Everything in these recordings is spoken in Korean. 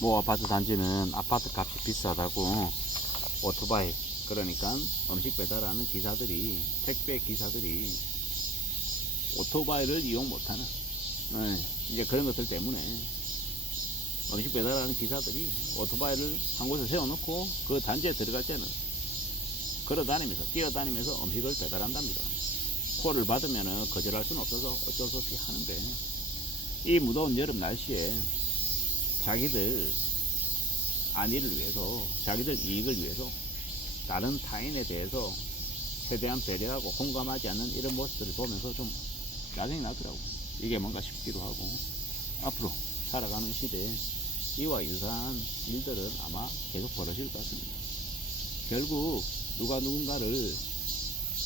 모 아파트 단지는 아파트 값이 비싸다고 오토바이, 그러니까 음식 배달하는 기사들이, 택배 기사들이 오토바이를 이용 못하는, 이제 그런 것들 때문에 음식 배달하는 기사들이 오토바이를 한 곳에 세워놓고 그 단지에 들어갈 때는 걸어다니면서, 뛰어다니면서 음식을 배달한답니다. 콜을 받으면 거절할 수는 없어서 어쩔 수 없이 하는데, 이 무더운 여름 날씨에 자기들 안위를 위해서, 자기들 이익을 위해서 다른 타인에 대해서 최대한 배려하고 공감하지 않는 이런 모습들을 보면서 좀 짜증이 나더라고. 이게 뭔가 싶기도 하고, 앞으로 살아가는 시대에 이와 유사한 일들은 아마 계속 벌어질 것 같습니다. 결국 누가 누군가를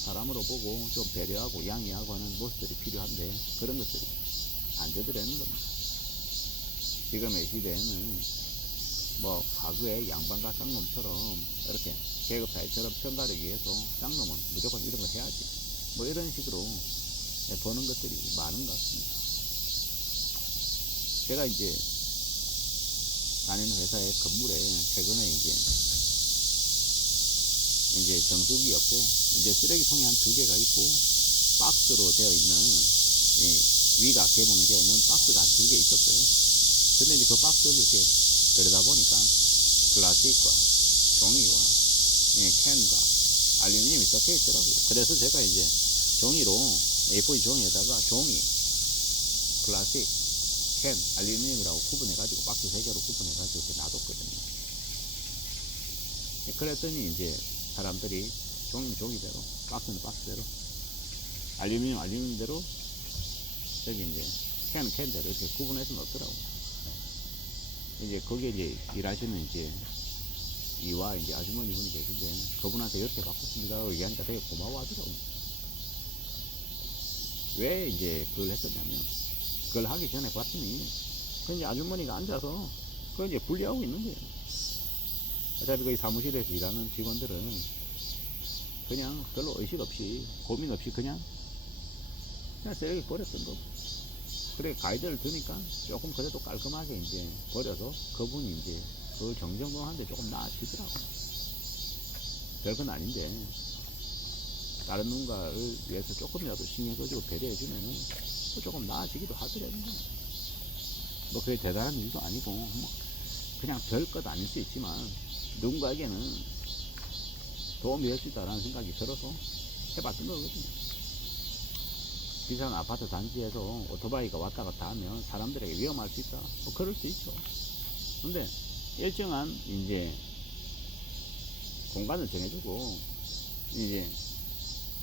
사람으로 보고 좀 배려하고 양해하고 하는 모습들이 필요한데, 그런 것들이 안 되더라는 겁니다. 지금의 시대에는 뭐 과거의 양반과 쌍놈처럼 이렇게 계급 사회처럼 평가를 위해서 쌍놈은 무조건 이런 거 해야지, 뭐 이런 식으로 보는 것들이 많은 것 같습니다. 제가 이제 다니는 회사의 건물에 최근에 이제 정수기 옆에 이제 쓰레기통이 한 2개가 있고, 박스로 되어 있는, 위가 개봉이 되어 있는 박스가 한 2개 있었어요. 근데 이제 그 박스를 이렇게 들여다보니까 플라스틱과 종이와 캔과 알루미늄이 섞여 있더라고요. 그래서 제가 이제 종이로, A4 종이에다가 종이, 플라스틱, 캔, 알루미늄이라고 구분해가지고 박스 3개로 구분해가지고 이렇게 놔뒀거든요. 그랬더니 이제 사람들이 종이는 종이대로, 박스는 박스대로, 알루미늄 알루미늄대로, 저기 이제 캔은 캔대로 이렇게 구분해서 넣더라고요. 이제 거기에 이제 일하시는 이제 이와 이제 아주머니 분이 계신데, 그분한테 이렇게 바꿨습니다라고 얘기하니까 되게 고마워하더라고요. 왜 이제 그걸 했었냐면, 그걸 하기 전에 봤더니 그 이제 아주머니가 앉아서 그걸 이제 분리하고 있는 거예요. 어차피 거기 사무실에서 일하는 직원들은 그냥 별로 의식 없이, 고민 없이 그냥 쓰레기 버렸던 거고, 그래 가이드를 드니까 조금 그래도 깔끔하게 이제 버려서 그분이 이제 그 정정돈하는데 조금 나아지더라고. 별건 아닌데 다른 누군가를 위해서 조금이라도 신경 써주고 배려해주면은 조금 나아지기도 하더라고요. 뭐 그게 대단한 일도 아니고, 뭐 그냥 별것 아닐 수 있지만 누군가에게는 도움이 될 수 있다라는 생각이 들어서 해봤던 거거든요. 비싼 아파트 단지에서 오토바이가 왔다 갔다 하면 사람들에게 위험할 수 있다, 뭐 그럴 수 있죠. 근데 일정한 이제 공간을 정해주고, 이제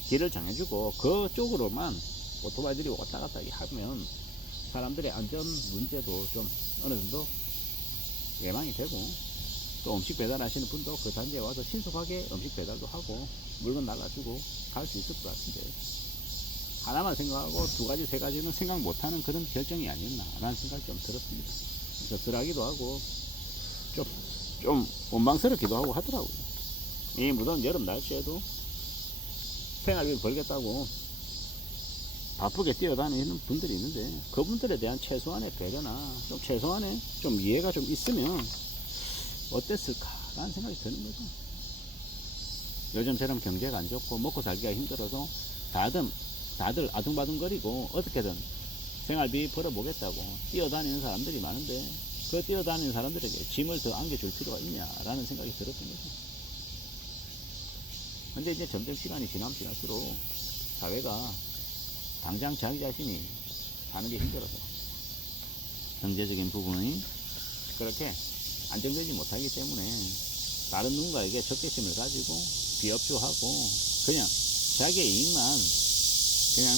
길을 정해주고 그쪽으로만 오토바이들이 왔다 갔다 하면 사람들의 안전 문제도 좀 어느 정도 예방이 되고, 또 음식 배달하시는 분도 그 단지에 와서 신속하게 음식 배달도 하고 물건 날라주고 갈 수 있을 것 같은데, 하나만 생각하고 2가지 3가지는 생각 못하는 그런 결정이 아니었나 라는 생각이 좀 들었습니다. 씁쓸하기도 하고 좀 원망스럽기도 하고 하더라고요. 이 무더운 여름 날씨에도 생활비 벌겠다고 바쁘게 뛰어다니는 분들이 있는데, 그분들에 대한 최소한의 배려나 좀 최소한의 좀 이해가 좀 있으면 어땠을까 라는 생각이 드는 거죠. 요즘처럼 경제가 안 좋고 먹고 살기가 힘들어서 다들 아둥바둥거리고 어떻게든 생활비 벌어보겠다고 뛰어다니는 사람들이 많은데, 그 뛰어다니는 사람들에게 짐을 더 안겨줄 필요가 있냐라는 생각이 들었던 거죠. 근데 이제 점점 시간이 지나면 지날수록 사회가 당장 자기 자신이 사는 게 힘들어서 경제적인 부분이 그렇게 안정되지 못하기 때문에 다른 누군가에게 적개심을 가지고 비협조하고 그냥 자기의 이익만 그냥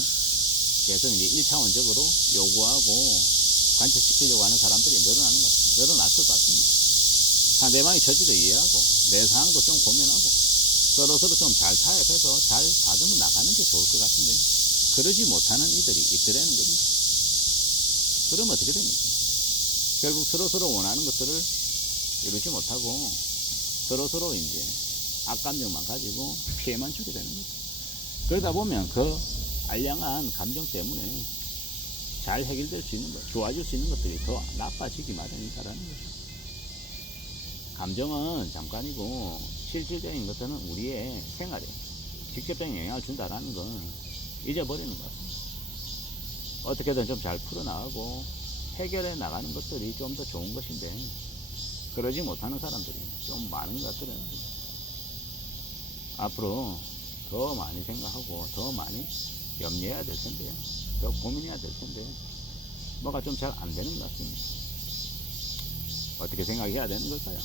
계속 이제 1차원적으로 요구하고 관철시키려고 하는 사람들이 늘어날 것 같습니다. 상대방의 처지도 이해하고 내 상황도 좀 고민하고 서로서로 좀 잘 타협해서 잘 다듬어 나가는 게 좋을 것 같은데, 그러지 못하는 이들이 있더라는 겁니다. 그러면 어떻게 됩니까? 결국 서로서로 원하는 것들을 이루지 못하고 서로서로 이제 악감정만 가지고 피해만 주게 되는 거죠. 그러다 보면 그 알량한 감정 때문에 잘 해결될 수 있는 것, 좋아질 수 있는 것들이 더 나빠지기 마련이다라는 거죠. 감정은 잠깐이고 실질적인 것들은 우리의 생활에 직접적인 영향을 준다라는 건 잊어버리는 것 같습니다. 어떻게든 좀 잘 풀어나가고 해결해 나가는 것들이 좀 더 좋은 것인데 그러지 못하는 사람들이 좀 많은 것 같더라고요. 앞으로 더 많이 생각하고 더 많이 염려해야 될 텐데요. 더 고민해야 될 텐데 뭐가 좀 잘 안 되는 것 같습니다. 어떻게 생각해야 되는 걸까요?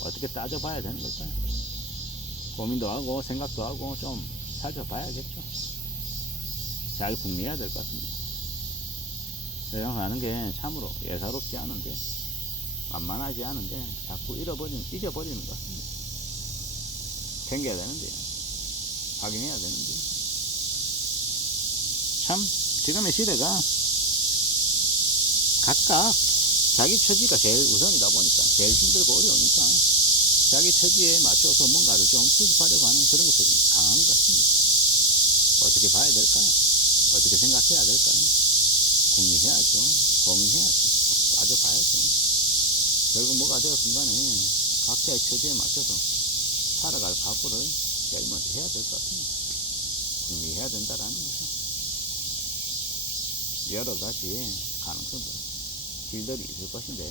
어떻게 따져봐야 되는 걸까요? 고민도 하고 생각도 하고 좀 살펴봐야겠죠. 잘 궁리해야 될 것 같습니다. 세상사는 게 참으로 예사롭지 않은데 만만하지 않은데 자꾸 잊어버리는 것 같습니다. 챙겨야 되는데요. 확인해야 되는데요. 참 지금의 시대가 각각 자기 처지가 제일 우선이다 보니까 제일 힘들고 어려우니까 자기 처지에 맞춰서 뭔가를 좀 수습하려고 하는 그런 것들이 강한 것 같습니다. 어떻게 봐야 될까요? 어떻게 생각해야 될까요? 궁리해야죠. 고민해야죠. 따져봐야죠. 결국 뭐가 되었든 간에 각자의 처지에 맞춰서 살아갈 각오를 제일 먼저 해야 될 것 같습니다. 궁리해야 된다라는 거죠. 여러 가지 가능성들, 길들이 있을 것인데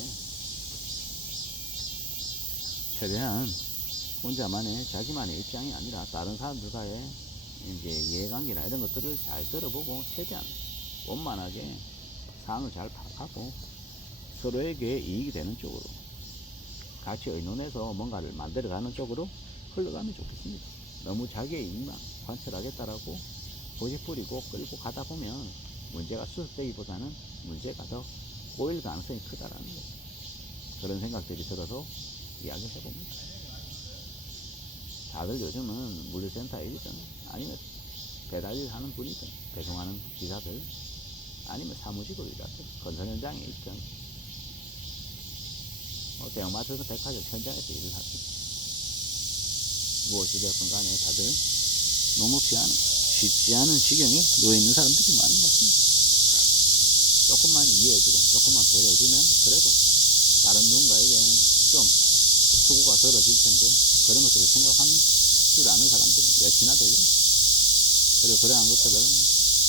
최대한 혼자만의 자기만의 입장이 아니라 다른 사람들과의 이제 이해관계나 이런 것들을 잘 들어보고 최대한 원만하게 상황을 잘 파악하고 서로에게 이익이 되는 쪽으로 같이 의논해서 뭔가를 만들어가는 쪽으로 흘러가면 좋겠습니다. 너무 자기의 이익만 관철하겠다라고 고집부리고 끌고 가다 보면 문제가 수습되기보다는 문제가 더 꼬일 가능성이 크다라는 거예요. 그런 생각들이 들어서 이야기를 해봅니다. 다들 요즘은 물류센터에 일이든 아니면 배달일 하는 분이든 배송하는 기사들 아니면 사무직으로 일하든 건설 현장에 있든 대형마트에서 백화점 현장에서 일을 하든 무엇이 되었건 간에 다들 녹록지 않은 쉽지 않은 지경에 놓여있는 사람들이 많은 것 같습니다. 조금만 이해해주고 조금만 배려해주면 그래도 다른 누군가에게 좀 수고가 덜어질 텐데 그런 것들을 생각하는 줄 아는 사람들이 몇이나 될는지 그리고 그러한 것들을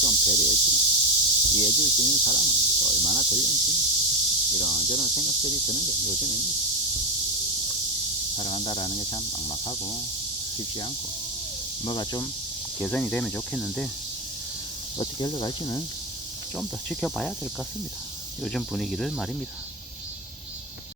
좀 배려해주고 이해해줄 수 있는 사람은 또 얼마나 될는지 이런저런 생각들이 드는 게 요즘입니다. 살아간다라는 게 참 막막하고 쉽지 않고 뭐가 좀 개선이 되면 좋겠는데 어떻게 흘러갈지는 좀 더 지켜봐야 될 것 같습니다. 요즘 분위기를 말입니다.